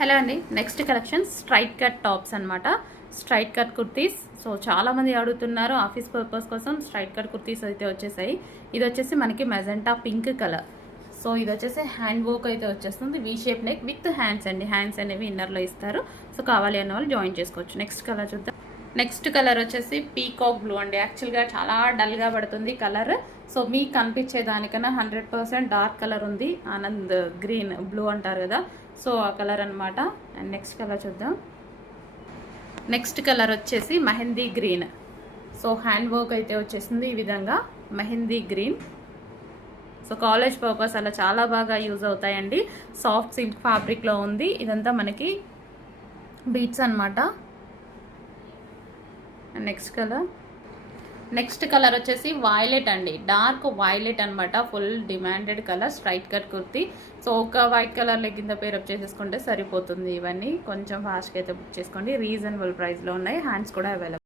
Hello అండి, next collection straight cut tops అనమాట. Straight cut kurtis. So చాలామంది అడుగుతున్నారు ఆఫీస్ పర్పస్ కోసం స్ట్రైట్ కట్ కుర్తీస్ అయితే వచ్చేసాయి. ఇది వచ్చేసి మనకి మెజెంటా పింక్ కలర్. సో ఇది వచ్చేసి హ్యాండ్ వర్క్ అయితే వచ్చేస్తుంది. V shape neck with hands అండి. హ్యాండ్స్ అనేవి ఇన్నర్లో ఇస్తారు. సో కావాలి అన్న వాళ్ళు జాయిన్ చేసుకోవచ్చు. నెక్స్ట్ కలర్ చూద్దాం. నెక్స్ట్ కలర్ వచ్చేసి పీకాక్ బ్లూ అండి. యాక్చువల్గా చాలా డల్గా పడుతుంది కలర్. సో మీకు కనిపించే దానికన్నా 100% డార్క్ కలర్ ఉంది. ఆనంద్ గ్రీన్ బ్లూ అంటారు కదా, సో ఆ కలర్ అనమాట. అండ్ నెక్స్ట్ కలర్ చూద్దాం. నెక్స్ట్ కలర్ వచ్చేసి mehndi green. So hand work అయితే వచ్చేసింది ఈ విధంగా mehndi green. So college purpose అలా చాలా బాగా యూజ్ అవుతాయండి. సాఫ్ట్ సిల్క్ ఫ్యాబ్రిక్లో ఉంది. ఇదంతా మనకి బీట్స్ అనమాట. నెక్స్ట్ కలర్ వచ్చేసి వైలెట్ అండి. డార్క్ వైలెట్ అనమాట. Full demanded colour straight cut kurti. So ఒక వైట్ కలర్ లెగ్గిన్ పేరప్ చేసేసుకుంటే సరిపోతుంది. ఇవన్నీ కొంచెం ఫాస్ట్గా అయితే బుక్ చేసుకోండి. రీజనబుల్ ప్రైస్లో ఉన్నాయి. హ్యాండ్స్ కూడా అవైలబుల్.